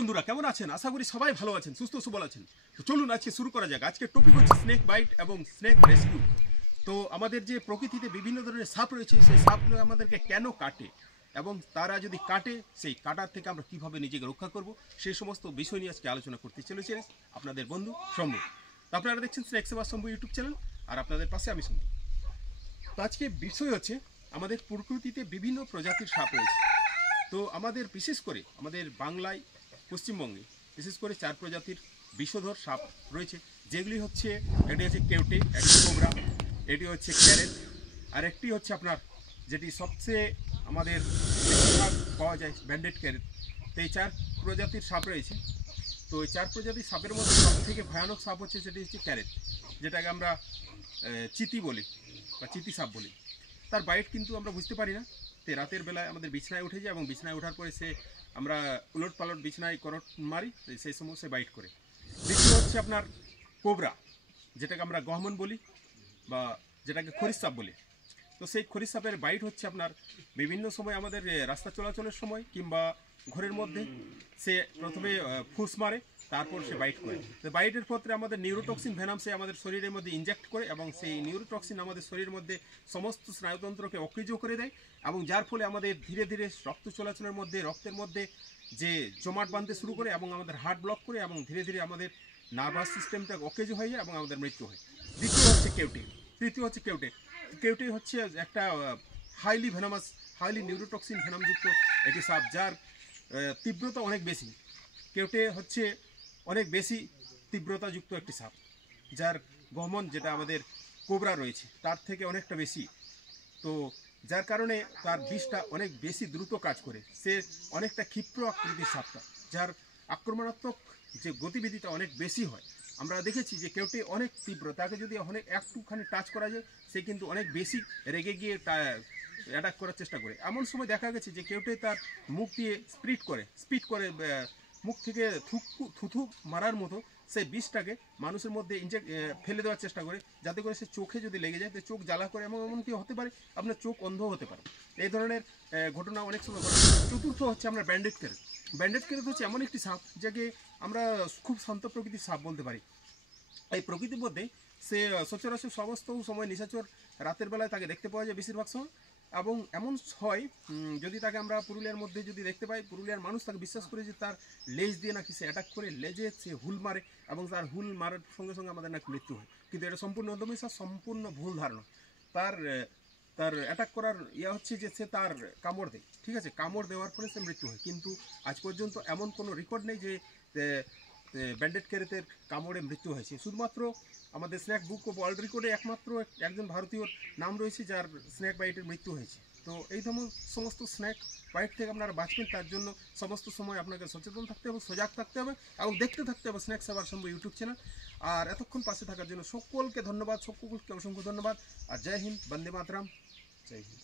বন্ধুরা কেমন আছেন? আশা করি সবাই ভালো আছেন, সুস্থ সবল আছেন। তো চলুন আজকে শুরু করা যাক। আজকের টপিক হচ্ছে স্নেক বাইট এবং স্নেক রেস্কিউ। তো আমাদের যে প্রকৃতিতে বিভিন্ন ধরনের সাপ রয়েছে, সেই সাপগুলো আমাদেরকে কেন কাটে এবং তারা যদি কাটে সেই কাটার থেকে আমরা কিভাবে নিজেকে রক্ষা করব, সেই সমস্ত বিষয় নিয়ে আজকে আলোচনা করতে চলেছি আপনাদের বন্ধু শম্ভু। তো আপনারা দেখছেন স্নেক সেবা শম্ভু ইউটিউব চ্যানেল, আর আপনাদের পাশে আমি শম্ভু। তো আজকে বিষয় হচ্ছে আমাদের প্রকৃতিতে বিভিন্ন প্রজাতির সাপ রয়েছে। তো আমাদের বিশেষ করে আমাদের বাংলায়, পশ্চিমবঙ্গে বিশেষ করে 4 প্রজাতির বিষধর সাপ রয়েছে, যেগুলি হচ্ছে এটি হচ্ছে কেউটে, একটি কোবরা, এটি হচ্ছে ক্যারেট, আর একটি হচ্ছে আপনার যেটি সবচেয়ে আমাদের বেশিরভাগ পাওয়া যায় ব্যান্ডেড ক্যারেট। তো এই 4 প্রজাতির সাপ রয়েছে। তো এই 4 প্রজাতির সাপের মধ্যে সবথেকে ভয়ানক সাপ হচ্ছে সেটি হচ্ছে ক্যারেট, যেটাকে আমরা চিতি বলি বা চিতি সাপ বলি। তার বাইট কিন্তু আমরা বুঝতে পারি না। তে রাতের বেলায় আমাদের বিছনায় উঠে যায় এবং বিছনায় ওঠার পরে সে আমরা উলট পালট বিছনায় করট মারি, সেই সময় সে বাইট করে। দ্বিতীয় হচ্ছে আপনার কোবরা, যেটাকে আমরা গহমন বলি বা যেটাকে খরিস সাপ বলি। তো সেই খরিস সাপের বাইট হচ্ছে আপনার বিভিন্ন সময় আমাদের রাস্তা চলাচলের সময় কিংবা ঘরের মধ্যে সে প্রথমে ফুস মারে, তারপর সে বাইট করে। তো বাইটের ক্ষেত্রে আমাদের নিউরোটক্সিন ভেনাম সে আমাদের শরীরের মধ্যে ইনজেক্ট করে এবং সেই নিউরোটক্সিন আমাদের শরীরের মধ্যে সমস্ত স্নায়ুতন্ত্রকে অকেজো করে দেয় এবং যার ফলে আমাদের ধীরে ধীরে রক্ত চলাচলের মধ্যে রক্তের মধ্যে যে জমাট বাঁধতে শুরু করে এবং আমাদের হার্ট ব্লক করে এবং ধীরে ধীরে আমাদের নার্ভাস সিস্টেমটা অকেজো হয়ে যায় এবং আমাদের মৃত্যু হয়। দ্বিতীয় হচ্ছে কেউটে, তৃতীয় হচ্ছে কেউটে। কেউটে হচ্ছে একটা হাইলি ভেনামাস, হাইলি নিউরোটক্সিন ভেনামযুক্ত একটি সাপ, যার তীব্রতা অনেক বেশি। কেউটে হচ্ছে অনেক বেশি তীব্রতাযুক্ত একটি সাপ, যার গহমন যেটা আমাদের কোবরা রয়েছে তার থেকে অনেকটা বেশি। তো যার কারণে তার বিষটা অনেক বেশি দ্রুত কাজ করে। সে অনেকটা ক্ষিপ্র আকৃতির সাপটা, যার আক্রমণাত্মক যে গতিবিধিটা অনেক বেশি হয়। আমরা দেখেছি যে কেউটে অনেক তীব্র, তাকে যদি অনেক একটুখানি টাচ করা যায় সে কিন্তু অনেক বেশি রেগে গিয়ে অ্যাটাক করার চেষ্টা করে। এমন সময় দেখা গেছে যে কেউটে তার মুখ দিয়ে স্পিড করে মুখ থেকে থুথু মারার মতো সেই বিষটাকে মানুষের মধ্যে ফেলে দেওয়ার চেষ্টা করে, যাতে করে সে চোখে যদি লেগে যায় তো চোখ জ্বালা করে এবং এমনকি হতে পারে আপনার চোখ অন্ধ হতে পারে। এই ধরনের ঘটনা অনেক সময় ঘটে। চতুর্থ হচ্ছে আমরা ব্যান্ডেড ক্যারেট। ব্যান্ডেড ক্যারেট হচ্ছে এমন একটি সাপ যাকে আমরা খুব শান্ত প্রকৃতির সাপ বলতে পারি। এই প্রকৃতির মধ্যে সে সচরাচর সমস্ত সময় নিশাচর রাতের বেলায় তাকে দেখতে পাওয়া যায় বেশিরভাগ সময়। এবং এমন হয় যদি তাকে আমরা পুরুলিয়ার মধ্যে যদি দেখতে পাই, পুরুলিয়ার মানুষ তাকে বিশ্বাস করে যে তার লেজ দিয়ে নাকি সে অ্যাটাক করে, লেজে সে হুল মারে এবং তার হুল মারার সঙ্গে সঙ্গে আমাদের নাকি মৃত্যু হয়। কিন্তু এটা সম্পূর্ণ অন্ধবিশ্বাস, সম্পূর্ণ ভুল ধারণা। তার তার অ্যাটাক করার হচ্ছে যে সে তার কামড় দেয়, ঠিক আছে, কামড় দেওয়ার ফলে সে মৃত্যু হয়। কিন্তু আজ পর্যন্ত এমন কোনো রেকর্ড নেই যে ব্যান্ডেড ক্যারেটের কামড়ে মৃত্যু হয়েছে। শুধুমাত্র আমাদের স্ন্যাক বুক অফ ওয়ার্ল্ড রেকর্ডে একমাত্র একজন ভারতীয়র নাম রয়েছে যার স্ন্যাক বাইটের মৃত্যু হয়েছে। তো এই সমস্ত স্ন্যাক বাইট থেকে আপনারা বাঁচবেন, তার জন্য সমস্ত সময় আপনাকে সচেতন থাকতে হবে, সজাগ থাকতে হবে এবং দেখতে থাকতে হবে স্ন্যাক সেবার শম্ভু ইউটিউব চ্যানেল। আর এতক্ষণ পাশে থাকার জন্য সকলকে ধন্যবাদ, সকলকে অসংখ্য ধন্যবাদ। আর জয় হিন্দ, বন্দে মাতরম, জয় হিন্দ।